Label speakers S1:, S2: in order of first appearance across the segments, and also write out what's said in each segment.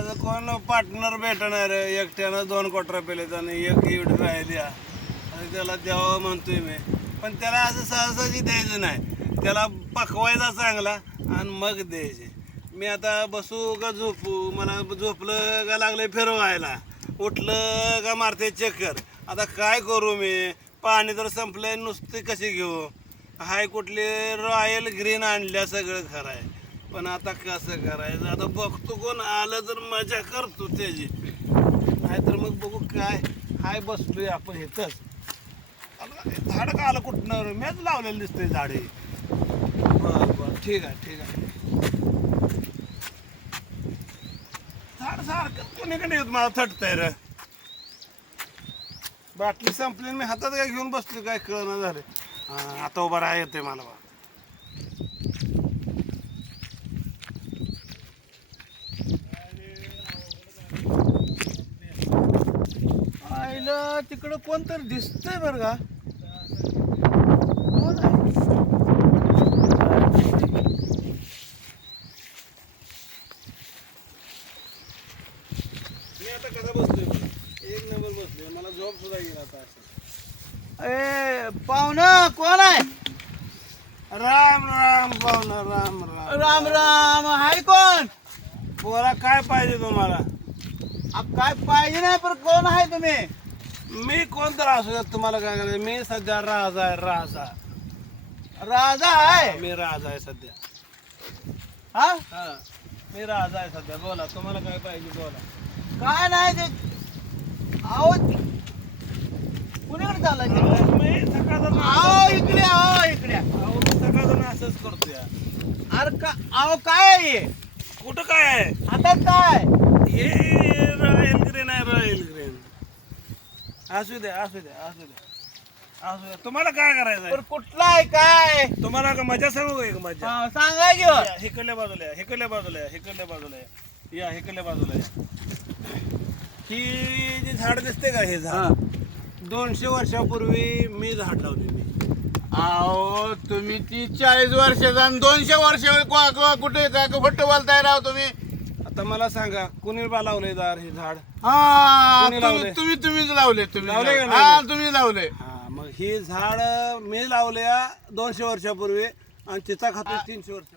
S1: आज कोण पार्टनर भेटणार एकट्यानं दोन क्वार्टर पेलेत आणि एक एवढी राहिल्या आणि त्याला द्यावं म्हणतोय मी. पण त्याला असं सहजासहजी द्यायचं नाही. त्याला पकवायचा चांगला आणि मग द्यायचे. मी आता बसू का झोपू? मला झोपलं का लागलं फिरवायला? उठलं का मारते चक्कर? आता काय करू मी? पाणी तर संपलं नुसते कसे घेऊ? हाय कुठले रॉयल ग्रीन आणल्या सगळं खरं आहे. पण आता कसं करायचं? आता बघतो कोण आलं तर मजा करतो त्याची. नाहीतर मग बघू काय हाय बसलोय आपण इथंच. झाड का आलं कुठनं? मीच लावलेलं दिसतंय झाडे. बर बर ठीक आहे ठीक आहे. झाड सारखं कोणीकडे येत? मला थटतंय र. बाटली संपली मी हातात काय घेऊन बसलो काय कळणं झालं आता उभा राहा येते मला बा.
S2: आईला तिकडं कोणतरी दिसतंय बरं का? कोण आहे?
S1: मी आता कसा बसतोय. एक नंबर बसलोय. मला झोप सुद्धा आता असं.
S2: ए पाहुणा कोण आहे?
S1: राम राम पाहुणा राम राम.
S2: राम राम. हाय कोण?
S1: पोरा काय पाहिजे तुम्हाला?
S2: अब काय पाहिजे नाही पण कोण आहे तुम्ही?
S1: मी कोण तर असू द्या तुम्हाला काय करायचं? मी सध्या राजा आहे राजा
S2: राजा आहे?
S1: मी राजा आहे सध्या.
S2: हा?
S1: हा. मी राजा आहे सध्या. बोला तुम्हाला काय पाहिजे बोला.
S2: काय नाही ते. आहो कुणीकडे चाललाय तिकडे?
S1: मी सकाळचं
S2: आहो इकडे आहो इकडे.
S1: अहो, मी सकाळचं असंच करतो या
S2: अरे का आहो काय आहे हे?
S1: कुठं काय आहे?
S2: हातात काय
S1: हे रॉयल ग्रीन आहे रॉयल ग्रीन असू द्या असू द्या असू द्या असू द्या तुम्हाला काय करायचं
S2: पण कुठला आहे काय?
S1: तुम्हाला का मजा सांगू का एक मजा?
S2: हा, सांगा की हो.
S1: या, हिकडल्या बाजूला या हिकडल्या बाजूला या हिकडल्या बाजूला या. या हिकडल्या बाजूला या. ही जे झाड दिसते का हे झाड? दोनशे वर्षापूर्वी मी झाड लावले मी
S2: अहो तुम्ही ती चाळीस वर्षाचा आणि दोनशे वर्ष कुठे काय खोटं बोलताय राव तुम्ही?
S1: आता मला सांगा कुणी बा लावले दार हे झाड?
S2: हा
S1: कोणी
S2: तुम्ही? तुम्ही तुम्हीच लावले तुम्ही
S1: लावले का. नाही?
S2: हा तुम्ही लावले.
S1: हा मग हे झाड मी लावले दोनशे वर्षापूर्वी आणि चिचा खातो तीनशे वर्ष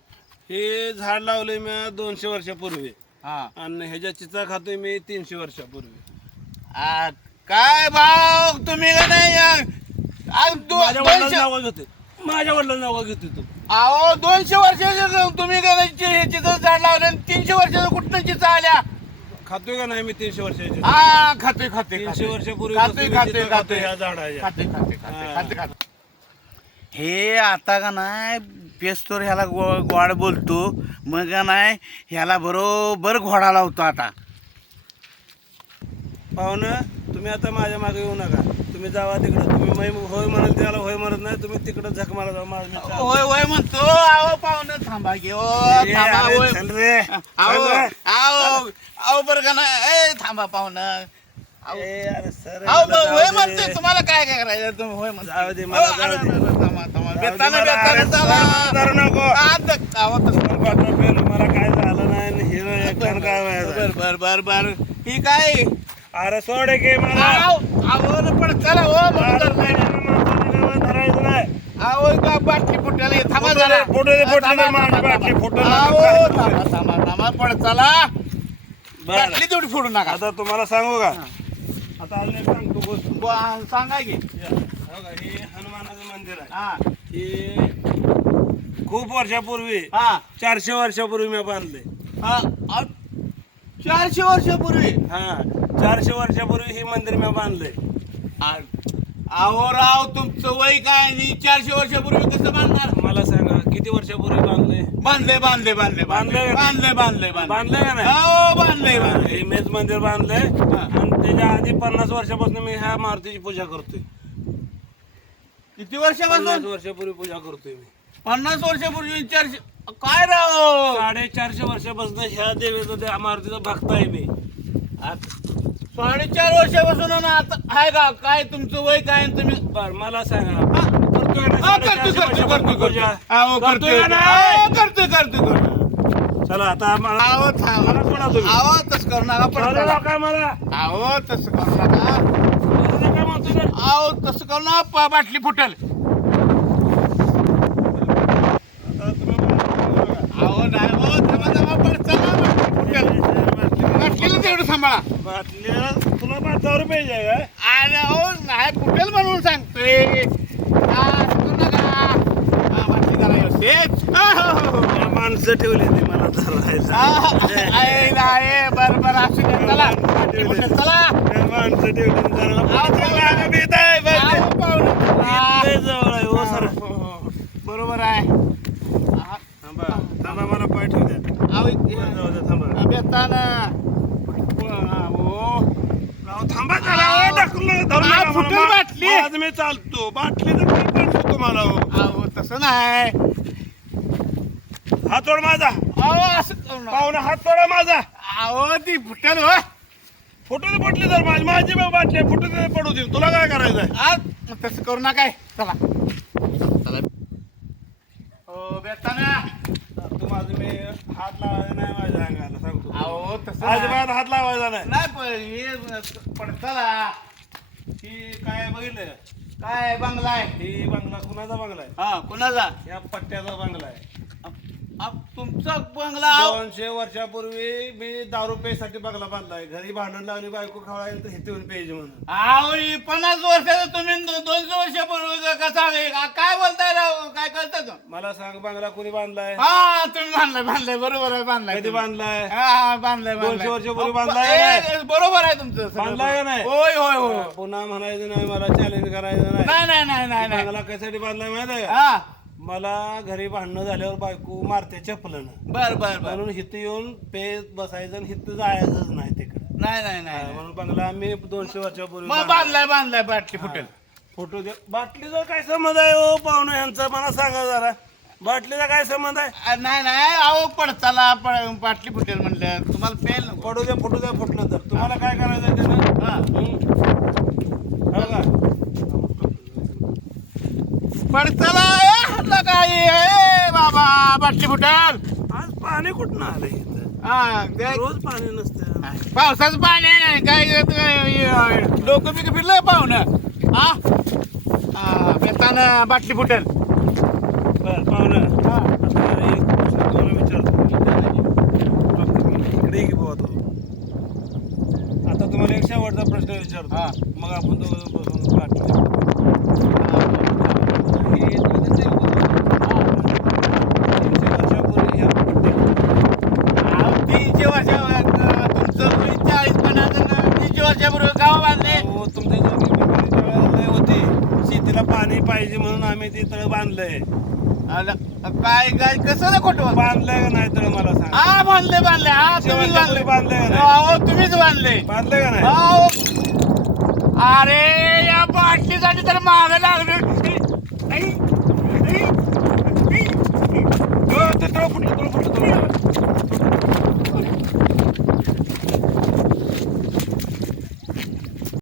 S1: हे झाड लावले मी दोनशे वर्षापूर्वी.
S2: हा.
S1: आणि ह्याच्या चिचा खातोय मी तीनशे वर्षापूर्वी.
S2: आ, काय भाऊ तुम्ही का नाही? आ, दो-
S1: माझ्या
S2: दोनशे
S1: नाव घेतोय माझ्या वडिलांचं नाव घेतोय तू.
S2: अहो दोनशे वर्षाचे तुम्ही का नाही चे- चिचं झाड लावले आणि तीनशे चिचा आल्या
S1: खातोय का नाही मी तीनशे वर्षाची?
S2: हा खाते खाते
S1: तीनशे वर्षापूर्वी
S2: खाते
S1: पासून मी
S2: खाते
S1: खातोय ह्या झाडाच्या.
S2: खाते खाते खाते
S1: हा.
S2: हे आता का नाही पेस्तोर ह्याला गो गोड बोलतो. मग का नाही ह्याला बरोबर घोडा लावतो आता.
S1: पाहुणं तुम्ही आता माझ्या मागे येऊ नका. तुम्ही जावा तिकडं. तुम्ही मै- होय म्हणत त्याला होय म्हणत नाही तुम्ही तिकडं झक मारा जावा माझं.
S2: होय होय म्हणतो. आहो पाहुणं थांबा घे ओ थांबा होय.
S1: रे.
S2: आहो बरं का नाही. ए थांबा पाहुणं. आहो. होय तुम्हाला काय काय करायचं? तुम्ही होय म्हणता
S1: दे, मला जाऊ दे.
S2: थांबा थांबा. बेताने बेताने चला.
S1: नको.
S2: आता आहो तसं.
S1: मला काय झालं नाही आणि हिरो एकट्यानं काय व्हायचं?
S2: बर बर बर बर. ही काय?
S1: अरे सोड की मला
S2: आहो. पण चला हो म्हणून तर नाही.
S1: धरायचं नाही
S2: आहो का बाटली फुटायला. थांबा
S1: फुटू
S2: जरा.
S1: दे, फुटू दे, फुटू दे,
S2: थांबा,
S1: माझी
S2: थांबा,
S1: बाटली
S2: थांबा.
S1: फुटू दे.
S2: आहो थांबा थांबा थांबा. पण चला.
S1: बरं.
S2: बाटली तेवढी फोडू नका.
S1: आता तुम्हाला सांगू का? आता अजून एक सांगतो गोष्ट.
S2: ब- सांगा की.
S1: या, हो का, हे हनुमानाचं मंदिर आहे.
S2: हा.
S1: हे खूप वर्षापूर्वी
S2: हा.
S1: चारशे वर्षापूर्वी मी बांधले
S2: हा चारशे वर्षापूर्वी?
S1: हा. चारशे वर्षापूर्वी हे मंदिर मी बांधले
S2: अहो राव तुमचं वय काय आणि चारशे वर्षापूर्वी कसं बांधणार?
S1: मला सांगा किती वर्षापूर्वी बांधले?
S2: बांधले बांधले बांधले
S1: बांधले. का?
S2: बांधले बांधले
S1: बांधले. का नाही?
S2: हो बांधले बांधले.
S1: मेच मंदिर बांधले. आणि त्याच्या आधी पन्नास वर्षापासून मी ह्या मारुतीची पूजा करतोय.
S2: किती
S1: पन्नास
S2: वर्षापासून
S1: वर्षापूर्वी पूजा करतोय मी.
S2: पन्नास वर्षापूर्वी चारशे काय राव?
S1: साडेचारशे वर्षापासून ह्या देवीचा त्या मारुतीचा भक्त आहे मी.
S2: साडेचार वर्षापासून आणि आता आहे का काय तुमचं वय काय आणि तुम्ही
S1: बर मला सांगा
S2: हा?
S1: करतोय
S2: हा, करतो
S1: साडेचारशे
S2: करतो
S1: वर्षापासून
S2: करतो
S1: पूजा?
S2: करतो अहो,
S1: करतोय
S2: करतोय
S1: का नाही?
S2: अहो, करतोय करतोय करतोय
S1: चला आता मला
S2: अहो थांब
S1: मला सोडा तुम्ही.
S2: अहो तसं करू नका
S1: चालू
S2: पडताला
S1: नका मला
S2: तसं करू नका
S1: नका ना.
S2: तसं करू नका प- बाटली फुटल
S1: आता तुम्ही नका.
S2: नाही हो थांबा थांबा पडताला बाटली फुटल बाटलीला तेवढं सांभाळा
S1: बाटल्या तुला पाचावर पाहिजे काय
S2: अरे हो नाही फुटेल म्हणून सांगतोय हा, नका हा, बाटली जरा व्यवस्थित. हा, हो, हो, हो.
S1: माणसं ठेवली ती मला
S2: हा,
S1: धरायला
S2: आहे, आहे, बरं बरं असू दे चला बाटली
S1: माणसं ठेवली ती धरायला. चला, आहे, आहे.
S2: पाहुणे. हा.
S1: लय जवळ आहे, हो सर.
S2: हो, हो. बरोबर आहे हा,
S1: थांबा थांबा मला पाय ठेवू द्या
S2: अहो,
S1: वर जाऊ द्या थांबा
S2: बेताना हो
S1: अहो, थांबा जरा, अहो, ढकलू नका, धरू
S2: आ,
S1: नका मला.
S2: फुटेल बाटली.
S1: आज पाय पडतो तुम्हाला हो.
S2: अहो तसं नाही.
S1: हात तोड माझा.
S2: अहो असं करू नका.
S1: पाहुणा हात तोडा माझा.
S2: अहो ती फुटेल हो.
S1: फोटो तर पडली तर माझी माझी बघ बाटली फोटो तर पडू दे तुला काय करायचंय
S2: आज तसं करू नका. चला. चला. हो बेताना
S1: तू माझं मी हात लावायचा नाही माझ्या अंगाला सांगतो
S2: अहो तसं नाही.
S1: अजिबात हात लावायचा नाही.
S2: नाही पण हे पडताला
S1: ही काय बघितलं?
S2: काय बंगला आहे?
S1: ही बंगला कुणाचा बंगला आहे?
S2: हा कुणाचा?
S1: या पट्ट्याचा बंगला आहे.
S2: तुमचा बंगला.
S1: दोनशे वर्षापूर्वी मी दारू पेसाठी बंगला बांधलाय. घरी भांडण लागली बायको खवळायला तर इथे येऊन प्यायचे म्हणून.
S2: अहो ही पन्नास वर्षाचं तुम्ही दो- दोनशे वर्षापूर्वी कसा काय बोलताय राव? काय करता
S1: मला सांग बंगला कोणी बांधलाय?
S2: हा तुम्ही बांधलाय बांधलाय बरोबर आहे बांधलाय
S1: कधी
S2: तुम्ही.
S1: बांधलाय?
S2: हा हा बांधलाय
S1: दोनशे
S2: बांधलाय.
S1: वर्षापूर्वी बांधलाय
S2: ए, बरोबर आहे तुमचं सगळं.
S1: बांधलाय का नाही?
S2: होय होय होय.
S1: पुन्हा म्हणायचं नाही मला चॅलेंज करायचं नाही.
S2: नाही नाही नाही नाही नाही.
S1: बंगला कशासाठी बांधलाय माहिती आहे का?
S2: हा.
S1: मला घरी भांडणं झाल्यावर बायको मारते चपलन.
S2: बर बर बर.
S1: म्हणून हिथं येऊन पेत बसायचं आणि हिथं जायचंच नाही तिकडे.
S2: नाही नाही नाही.
S1: म्हणून बंगला आम्ही दोनशे वर्षापूर्वी
S2: मग
S1: बांधला.
S2: बांधलाय बांधलाय बाटली फुटेल.
S1: फोटो दे. बाटलीचा काय संबंध आहे हो पाहुणे? यांचा मला सांगा जरा. बाटलीचा काय संबंध आहे?
S2: अ, नाही नाही. अहो पडताला पड- बाटली फुटेल म्हणलं. तुम्हाला पेल नको.
S1: पडू द्या फुटू द्या फुटलं तर. तुम्हाला काय करायचं आहे त्यानं?
S2: हा.
S1: हं? हो का?
S2: पडताला ए, हल्ला काय ए, बाबा बाटली फुटेल.
S1: आज पाणी कुठनं आलं इथं?
S2: हा काय-
S1: रोज पाणी नसतं.
S2: पावसाचं पाणी नाही काय लोक बी फिरलं पाहुणं. हा? हा बेतानं बाटली फुटेल.
S1: बरं पाहुणं.
S2: हा.
S1: आता एक तुम्हाला विचारतो. इकडे ये की बाबा तू. आता तुम्हाला एक शेवटचा प्रश्न विचारतो. मग आपण दोघं बसून हे पाहिजे म्हणून आम्ही ती तळ बांधलंय.
S2: काय काय कसं खोटं
S1: बांधलंय का नाही तळ मला सांग.
S2: हा बांधले बांधले हा बांधले
S1: तुम्हीच
S2: बांधले
S1: बांधले का नाही?
S2: हो,
S1: हो,
S2: हो. अरे या बाटलीसाठी तर माग लागली. तळ फुटलं तळ फुटलं.